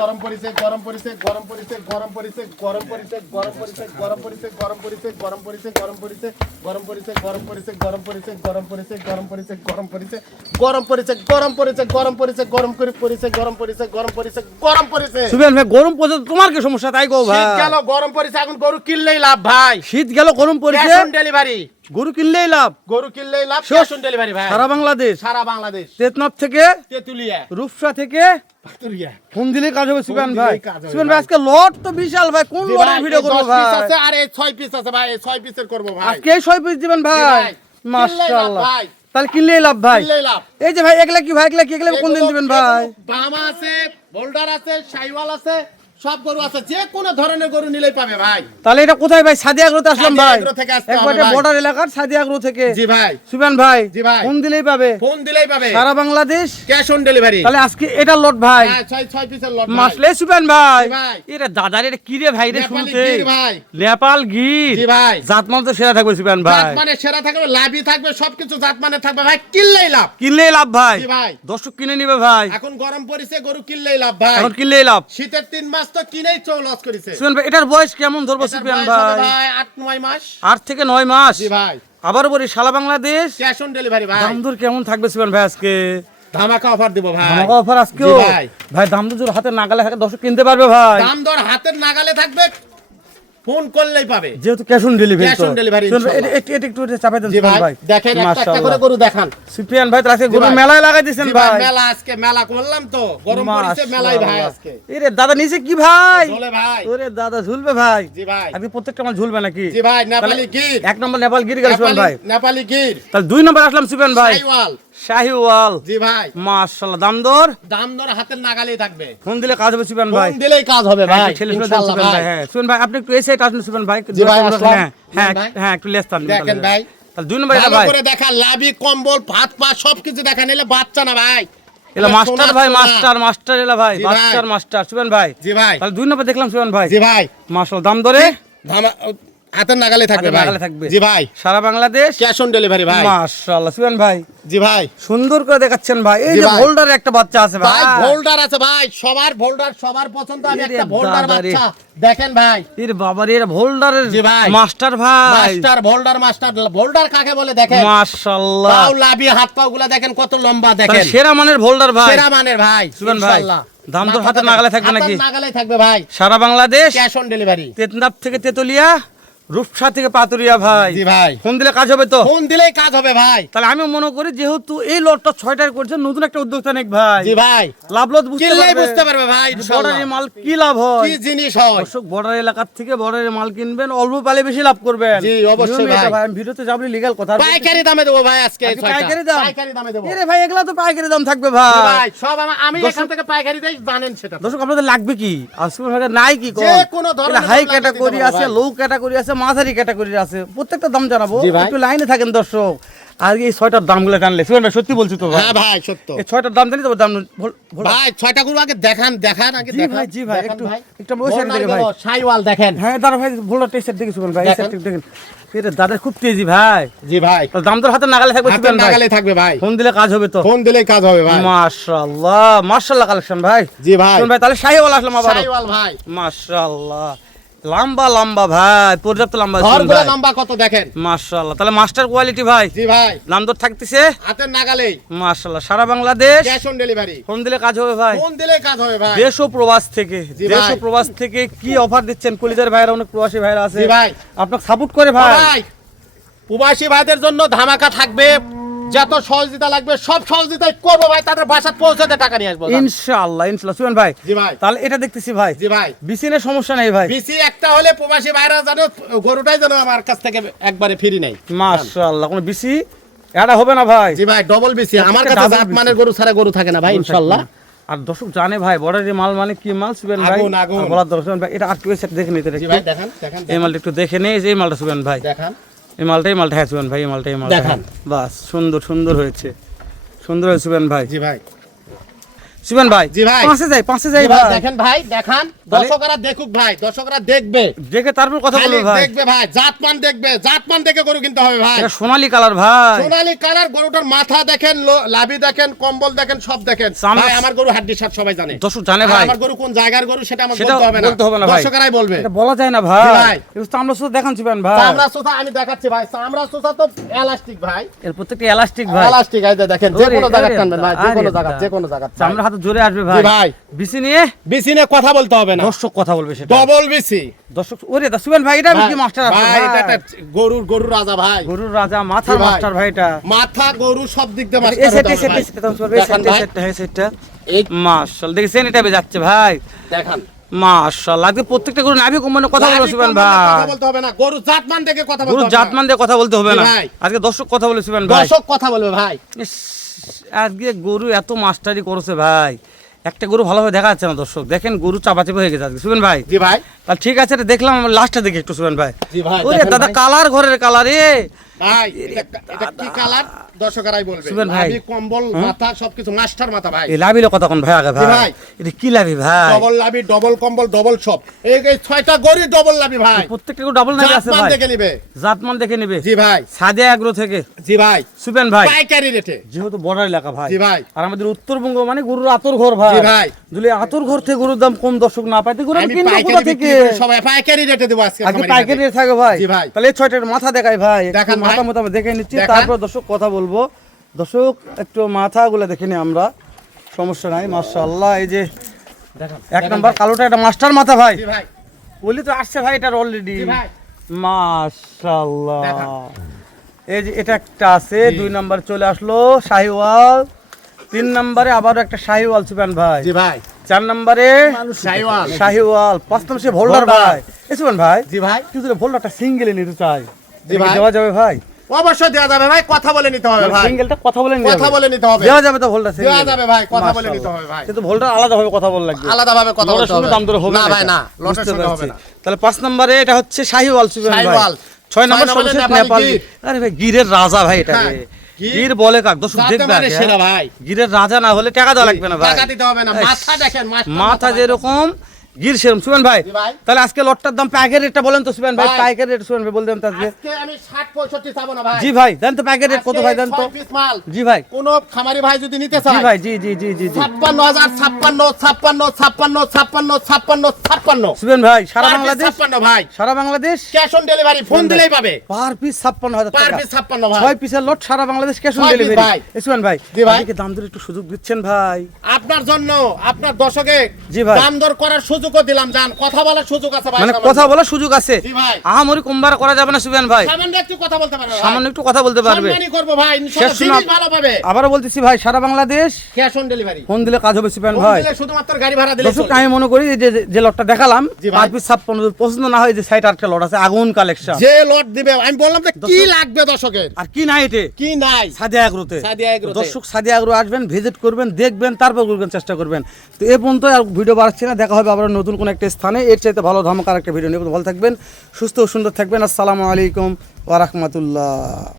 গরম পড়েছে গরম পড়েছে গরম পড়েছে গরম পড়েছে গরম পড়েছে গরম পড়েছে গরম পড়েছে গরম পড়েছে গরম পড়েছে গরম পড়েছে গরম পড়েছে গরম পড়েছে গরম পড়েছে গরম পড়েছে গরম পড়েছে গরম পড়েছে গরম পড়েছে গরম পড়েছে গরম পড়েছে গরম করে পড়েছে গরম পড়েছে গরম পড়েছে গরম পড়েছে সুবেন ভাই গরম পড়ছে তো তোমার কি সমস্যা তাই গো ভাই শীত গেল গরম পড়েছে এখন গরু কিনলেই লাভ ভাই শীত গেল গরম পড়ছে ডেলিভারি গরু কিনলেই লাভ। গরু কিনলেই লাভ. ক্যাশ অন ডেলিভারি ভাই। সারা বাংলাদেশ। সারা বাংলাদেশ। তেতনাথ থেকে তেতুলিয়া। রূপসা থেকে পাতুরিয়া। ফোন দিলেই কাজ হবে সুবেন ভাই। সুবেন ভাই। আজকে লট তো বিশাল ভাই। কোন লটের ভিডিও করব 10 piece ভাই? আছে আর এই 6 পিস আছে ভাই এই 6 পিসের করব ভাই। আজকে এই ছয় পিস দিবেন ভাই। মাশাআল্লাহ। ভাই। তাহলে কিনলেই লাভ ভাই। এই যে ভাই একলা কি ভাই একলা কি একলা কোন দিন দিবেন ভাই? বামা আছে বোল্ডার আছে সাইওয়াল আছে। সব গরু আছে যে কোনো ধরনের গরু নিলেই পাবে ভাই। তাহলে এটা কোথায় ভাই? সাদিয়া আগ্রোতে আসলাম ভাই। একবারে বর্ডার এলাকার সাদিয়া আগ্রো থেকে। জি ভাই। সুবেন ভাই জি ভাই। ফোন দিলেই পাবে। ফোন দিলেই পাবে। সারা বাংলাদেশ। ক্যাশ অন ডেলিভারি তাহলে আজকে এটা লট ভাই। হ্যাঁ 6 6 পিসের লট। মাসলে সুবেন ভাই। ভাই। এটা দাদার এটা কি রে ভাই রে শুনতে? নেপাল গির। জি ভাই। জাত মান তো সেরা থাকবে সুবেন ভাই। জাত মানে সেরা থাকবে লাভই থাকবে সবকিছু জাত মানে থাকবে ভাই। কিনলেই লাভ। কিনলেই লাভ ভাই। জি ভাই। দর্শক কিনে নিবে ভাই। এখন গরম পড়েছে গরু কিনলেই লাভ ভাই। এখন কিনলেই লাভ। শীতের তিন মাস তো কিনেই লস করেছে। সুবেন ভাই এটার বয়স কেমন ধরবো এটার সুবেন বয়স হবে ভাই? ভাই আট নয় মাস। আট থেকে নয় মাস? জি ভাই। আবার বলি সারা বাংলাদেশ? ক্যাশ অন ডেলিভারি ভাই। দাম দর কেমন থাকবে সুবেন ভাই আজকে? ধামাকা অফার দিব ভাই। অফার ভাই। দাম হাতে নাগালে দর্শক কিনতে পারবে ভাই। দাম দর হাতের নাগালে থাকবে ফোন করলেই পাবে। যেহেতু ক্যাশ অন ডেলিভারি delivery, ইনশাআল্লাহ। এটা একটু চাপাই দেন ভাই দেখেন একটা একটা করে গরু দেখান। সুফিয়ান ভাই আজকে গরু মেলায় লাগাই দিয়েছেন ভাই মেলা আজকে মেলা করলাম তো। গরম পড়েছে মেলাই ভাই আজকে। এরে দাদা নিচে কি ভাই? চলে ভাই। ওরে দাদা ঝুলবে ভাই। জি ভাই। আজকে প্রত্যেকটা মাল ঝুলবে নাকি? জি ভাই নেপালি গির। এক নম্বর নেপাল গিরি গেল ভাই। নেপালি গির। তাহলে দুই নম্বর আসলাম সুফিয়ান ভাই। শাহিওয়াল। জি ভাই। মাশাআল্লাহ দাম দর? দাম দর হাতের নাগালেই থাকবে। ফোন দিলে কাজ হবে সুফিয়ান ভাই। ফোন দিলেই কাজ হবে ভাই ছেলে শুনে ইনশাআল্লাহ ভাই ভাই। হ্যাঁ সুফিয়ান ভাই আপনি একটু আসুন সুফিয়ান ভাই জি ভাই, হ্যাঁ হ্যাঁ হ্যাঁ একটু লেস টান দেখেন ভাই। তাহলে দুই নম্বর ভাই। করে দেখা লাভি কম্বল ভাত পা সবকিছু দেখা নিলে বাচ্চা না ভাই। এলা মাস্টার ভাই মাস্টার মাস্টার এলা ভাই মাস্টার মাস্টার সুবেন ভাই। জি ভাই। তাহলে দুই নম্বর দেখলাম সুবেন ভাই। জি ভাই। মাশাআল্লাহ দাম ধামা হাতের নাগালে থাকবে ভাই। থাকবে। জি ভাই। সারা বাংলাদেশ? ক্যাশ অন ডেলিভারি ভাই। মাশাআল্লাহ। সুবেন ভাই জি ভাই। সুন্দর করে দেখাচ্ছেন ভাই। এই যে ভাই। একটা বাচ্চা আছে ভাই ভাই। ভোল্ডার আছে ভাই। সবার ভোল্ডার সবার পছন্দ। আমি একটা ভোল্ডার বাচ্চা। দেখেন ভাই। এর বাবা রে হোল্ডারের জি ভাই। মাস্টার ভাই। মাস্টার ভোল্ডার মাস্টার ভোল্ডার কাকে বলে দেখেন? মাশাআল্লাহ। পাও লাভি হাত পাও গুলা দেখেন কত লম্বা দেখেন। সেরা মানের হোল্ডার ভাই। সেরা মানের ভাই ভাই, দাম তো মাথা হাতের নাগালে থাকবে নাকি? নাগালে থাকবে ভাই। সারা Bangladesh? Cash on delivery Teknaf থেকে তেতুলিয়া? রূপসা থেকে পাতুরিয়া ভাই। জি ভাই। ফোন দিলে কাজ হবে তো? ফোন দিলেই কাজ হবে ভাই। তাহলে আমি মনে করি যেহেতু এই লটটা ছয়টার করছে নতুন একটা উদ্যোক্তা নেক ভাই। জি ভাই। লাভ লস বুঝতে পারবে। বুঝতে পারবে ভাই। বর্ডারের মাল কি লাভ হয়? কি জিনিস হয়? দর্শক বর্ডার এলাকার থেকে বর্ডারের মাল কিনবেন অল্প পালে বেশি লাভ করবেন। জি, অবশ্যই ভাই। আমি ভিডিওতে যাবলি লিগ্যাল কথা পাইকারি দামে দেবো ভাই আজকে। পাইকারি দাম? পাইকারি দামে দেবো। এরে ভাই এগুলা তো পাইকারি দাম থাকবে ভাই। ভাই সব আমা- এখান থেকে পাইকারি দেই জানেন সেটা। দর্শক আপনাদের লাগবে কি? আসলে নাই কি যে কোনো ধরনের হাই ক্যাটাগরি আছে লো ক্যাটাগরি আছে মাঝারি ক্যাটাগরি আছে। প্রত্যেকটা দাম জানাব। একটু লাইনে থাকেন দর্শক। আর এই ছয়টার দামগুলো জানলে। শুনুন ভাই সত্যি বলছি তো ভাই। হ্যাঁ ভাই সত্য। এই ছয়টার দাম জানি তো দাম ভুল- ভুল- ভাই ছয়টা গরু আগে দেখান দেখান আগে জি দেখান। ভাই, জি ভাই, একটু- একটু ওই side বর্ণার ভাই। সাইওয়াল দেখেন। হ্যাঁ দাদা ভাই ভুলটা টেস্টের দিকে শুনুন ভাই এই দেখেন। দেখেন। এটা দাদা খুব তেজি ভাই। জি ভাই। তো দাম তোর হাতে নাগালে থাকবে ভাই। নাগালে থাকবে ভাই। ফোন দিলে কাজ হবে তো। ফোন দিলেই কাজ হবে ভাই। মাশাআল্লাহ মাশাআল্লাহ কালেকশন ভাই। জি ভাই। শুনুন ভাই তাহলে শাহিওয়ালা আসলাম আবার সাইওয়াল ভাই। মাশাআল্লাহ। লম্বা লম্বা ভাই পর্যাপ্ত লম্বা ঘরগুলো লম্বা কত দেখেন? মাশাআল্লাহ তাহলে মাস্টার কোয়ালিটি ভাই। জি ভাই। দাম দর থাকতেছে। হাতের নাগালেই। মাশাআল্লাহ সারা Bangladesh. Cash on delivery. Phone দিলে কাজ হবে ভাই। ফোন দিলেই কাজ হবে ভাই। দেশ ও প্রবাস থেকে। দেশ ও প্রবাস থেকে কি অফার দিচ্ছেন? কলিজার ভাইরা অনেক প্রবাসী ভাইরা আছে। জি ভাই। আপনাকে সাপোর্ট করে ভাই প্রবাসী ভাইদের জন্য ধামাকা থাকবে। যত সহযোগিতা লাগবে সব সহযোগিতাই করব ভাই তাদের বাসায় পৌঁছাতে টাকা নিয়ে আসব ইনশাআল্লাহ ইনশাআল্লাহ। শুনেন ভাই জি ভাই। তাহলে এটা দেখতেছি ভাই। জি ভাই। বিসিনের সমস্যা নেই ভাই। বিসি একটা হলে প্রবাসী ভাইরা জানো গরুটাই যেন আমার কাছ থেকে একবারে ফ্রি নেই মাশাআল্লাহ কোনো বিসি এটা হবে না ভাই। জি ভাই ডবল বিসি। আমার কাছে জাত মানের গরু ছাড়া গরু থাকে না ভাই ইনশাল্লাহ আর দর্শক জানে ভাই বর্ডারের মাল মানে কি মাল সুবেন ভাই? বলার দর্শক ভাই এটা আর সেট দেখে নিতে এই মালটা একটু দেখে নেই যে এই মালটা সুবেন ভাই। দেখান। এই মালটা মালটা হ্যাঁ সুবেন ভাই এই মালটাই মালটা দেখান। হ্যাঁ। বাস সুন্দর সুন্দর হয়েছে সুন্দর হয়েছে সুবেন ভাই জি ভাই সুবেন ভাই জি ভাই। পাঁচে যাই পাঁচে যাই ভাই, দেখেন ভাই দেখান। দর্শকরা দেখুক ভাই দর্শকরা দেখবে। দেখে তারপর কথা বলবে ভাই। দেখবে ভাই জাতমান দেখবে জাতমান দেখে গরু কিনতে হবে ভাই। এটা সোনালী কালার ভাই। সোনালী কালার গরুটার মাথা দেখেন লাভি দেখেন কম্বল দেখেন সব দেখেন। ভাই আমার গরু হাড্ডি সাত সবাই জানে। দর্শক জানে ভাই। আমার গরু কোন জায়গার গরু সেটা আমার বলতে হবে না। বলতে হবে না ভাই। দর্শকরাই বলবে। এটা বলা যায় না ভাই। ভাই। এটা তো আমরা শুধু দেখান সুবেন ভাই। চামড়া সোসা আমি দেখাচ্ছি ভাই। চামড়া সোসা তো এলাস্টিক ভাই। এর প্রত্যেকটা এলাস্টিক ভাই। এলাস্টিক এই দেখেন যে কোনো জায়গা টানবেন ভাই যে কোনো জায়গা যে কোনো জায়গা চামড়া হাতে জোরে আসবে ভাই। ভাই। বিসি নিয়ে? বিসি নিয়ে কথা বলতে হবে না। দর্শক কথা বলবে সেটা। Double BC. দর্শক ওরে দা সুবেন ভাই এটা কি মাস্টার ভাই এটা একটা গরুর গরুর রাজা ভাই। গরুর রাজা মাথার মাস্টার ভাই এটা। মাথা গরু সব দিক দিয়ে মাস্টার হতে সেটে সেটে সেটে এই দেখান সেটে সেটে এই সেটটা এই মাশাআল্লাহ দেখেছেন এটা বে যাচ্ছে ভাই। দেখান। মাশাআল্লাহ আজকে প্রত্যেকটা গরু নাভি কোম্পানি কথা বলবে সুবেন মানে কথা ভাই। বলতে হবে না। গরু জাতমান দেখে কথা বলতে গরু হবে জাতমান না। দিয়ে কথা বলতে হবে না। ভাই। আজকে দর্শক কথা বলে সুবেন ভাই। দর্শক কথা বলবে ভাই। আজকে গরু এত মাস্টারি করছে ভাই। একটা গরু ভালোভাবে দেখা যাচ্ছে না দর্শক। দেখেন গরু চাপাচাপি হয়ে গেছে আজকে। সুবেন ভাই? জি ভাই। তাহলে ঠিক আছে দেখলাম লাস্টে দেখি একটু সুবেন ভাই। জি ভাই, ওরে দাদা কালার ঘরের কালার এ! ভাই এটা এটা কি কালার? দর্শকরাই বলবে। লাভি কম্বল মাথা সবকিছু মাস্টার মাথা ভাই। এই লাভিলে কথা কোন ভাই আগে ভাই? ভাই। এটা কি লাভি ভাই? ডবল লাভি ডবল কম্বল ডবল সব। এই এই ছয়টা গরি ডবল লাভি ভাই। প্রত্যেকটা গরু ডাবল আছে ভাই। দেখে নিবে। জাতমান দেখে নেবে। জি ভাই। সাদে আগ্রো থেকে। জি ভাই। সুবেন ভাই। পাইকারি রেটে। যেহেতু বর্ডার এলাকা ভাই। জি ভাই। আর আমাদের উত্তরবঙ্গ মানে গরুর আতর ঘর ভাই। জি ভাই। যদি আতর ঘর থেকে গরুর দাম কম দর্শক না পাইতে গরু কিনবো পাইকারি কোথা থেকে সবাই পাইকারি রেটে দেবো আজকে আজকে পাইকারি। রেট থাকে ভাই। জি ভাই। তাহলে ছয়টার মাথা দেখাই ভাই। দেখান মাথা। মোটা দেখে নিচ্ছি। তারপর দর্শক কথা বলব। দর্শক একটু মাথাগুলো দেখে আমরা। সমস্যা নাই মাশাআল্লাহ এই যে এক নাম্বার কালোটা একটা মাস্টার মাথা ভাই। বলি তো আসছে ভাই এটার অলরেডি দেখান। এই যে এটা একটা আছে দুই নাম্বার চলে আসলো শাহিওয়াল। তিন নম্বরে আবারও একটা শাহিওয়াল সুপান ভাই। জি ভাই। চার নম্বরে শাইওয়াল শাহিওয়াল। পাঁচ নম্বর সে ভোল্ডার। ভাই। সুপান ভাই জি ভাই। কিন্তু ভোল্ডারটা সিঙ্গেলে নিতে চাই। এটা। দেওয়া যাবে ভাই? অবশ্যই দেওয়া যাবে ভাই কথা বলে নিতে হবে ভাই। সিঙ্গেলটা কথা বলে নিতে কথা বলে নিতে হবে। দেওয়া যাবে তো ভোল্ডার দেওয়া যাবে ভাই, কথা বলে নিতে হবে ভাই। কিন্তু ভোল্ডার আলাদা ভাবে কথা বলে লাগবে। আলাদা ভাবে কথা বলতে হবে। দাম দর হবে না ভাই না লটের সঙ্গে হবে না। তাহলে পাঁচ নম্বরে এটা হচ্ছে শাহিওয়াল সুবেন ভাই। শাহিওয়াল। ছয় নম্বর সর্বশেষ নেপালি নেপালি। গির। আরে ভাই গিরের রাজা ভাই এটা হ্যাঁ, গির। বলে কাক দর্শক দেখবে মানে সেরা। ভাই। গিরের রাজা না হলে টাকা দেওয়া লাগবে না ভাই। টাকা দিতে হবে না মাথা দেখেন মাথা যেরকম গির সেরকম সুবেন ভাই তাহলে আজকে লটটার দাম প্যাকেট রেটটা বলেন তো সুবেন ভাই। প্যাকেট রেট সুবেন ভাই তো আজকে। আমি 60 65 চাবো না ভাই। জি ভাই দেন তো প্যাকেট রেট কত ভাই দেন তো। জি ভাই। কোন খামারি ভাই যদি নিতে জি ভাই জি জি জি জি সুবেন ভাই সারা বাংলাদেশ? ছাপ্পান্ন ভাই। সারা Bangladesh? Cash on delivery phone দিলেই পাবে। পার পিস পার পিস ছাপ্পান্ন ভাই। ছয় পিসের লট সারা বাংলাদেশ ক্যাশ অন ডেলিভারি। ভাই। সুবেন ভাই জি ভাই। দাম দরে একটু সুযোগ দিচ্ছেন ভাই? আপনার জন্য আপনার দর্শকে জি ভাই। দাম দর করার সুযোগও দিলাম জান। কথা বলার সুযোগ আছে ভাই মানে কথা বলার সুযোগ আছে? জি ভাই। আহামরি কমবার করা যাবে না সুবেন ভাই। সামান্য একটু কথা বলতে পারবে সামান্য একটু কথা বলতে পারবে। সম্মানই করব ভাই ইনশাআল্লাহ জিনিস ভালো পাবে। বলতেছি ভাই সারা Bangladesh cash on delivery. Phone দিলে কাজ হবে সুবেন ফোন দিলে শুধুমাত্র গাড়ি ভাড়া দিলে চলবে। আমি মনে করি যে যে- লটটা দেখালাম ভাই। পার পিস পছন্দ না হয় যে সাইড আটটা লট আছে আগুন কালেকশন। যে লট দিবে আমি বললাম যে কি লাগবে দর্শকের? আর কি নাই এতে? কি নাই? সাদিয়া আগ্রোতে সাদিয়া। দর্শক সাদিয়া আগ্রো আসবেন ভিজিট করবেন দেখবেন তারপর করবেন চেষ্টা করবেন। তো এ পর্যন্ত আর ভিডিও বাড়াচ্ছি না দেখা হবে আবার নতুন কোনো একটা স্থানে। এর চাইতে ভালো ধামাকার একটা ভিডিও নিয়ে। ভালো থাকবেন, সুস্থ ও সুন্দর থাকবেন। আসসালামু আলাইকুম ওয়া রাহমাতুল্লাহ।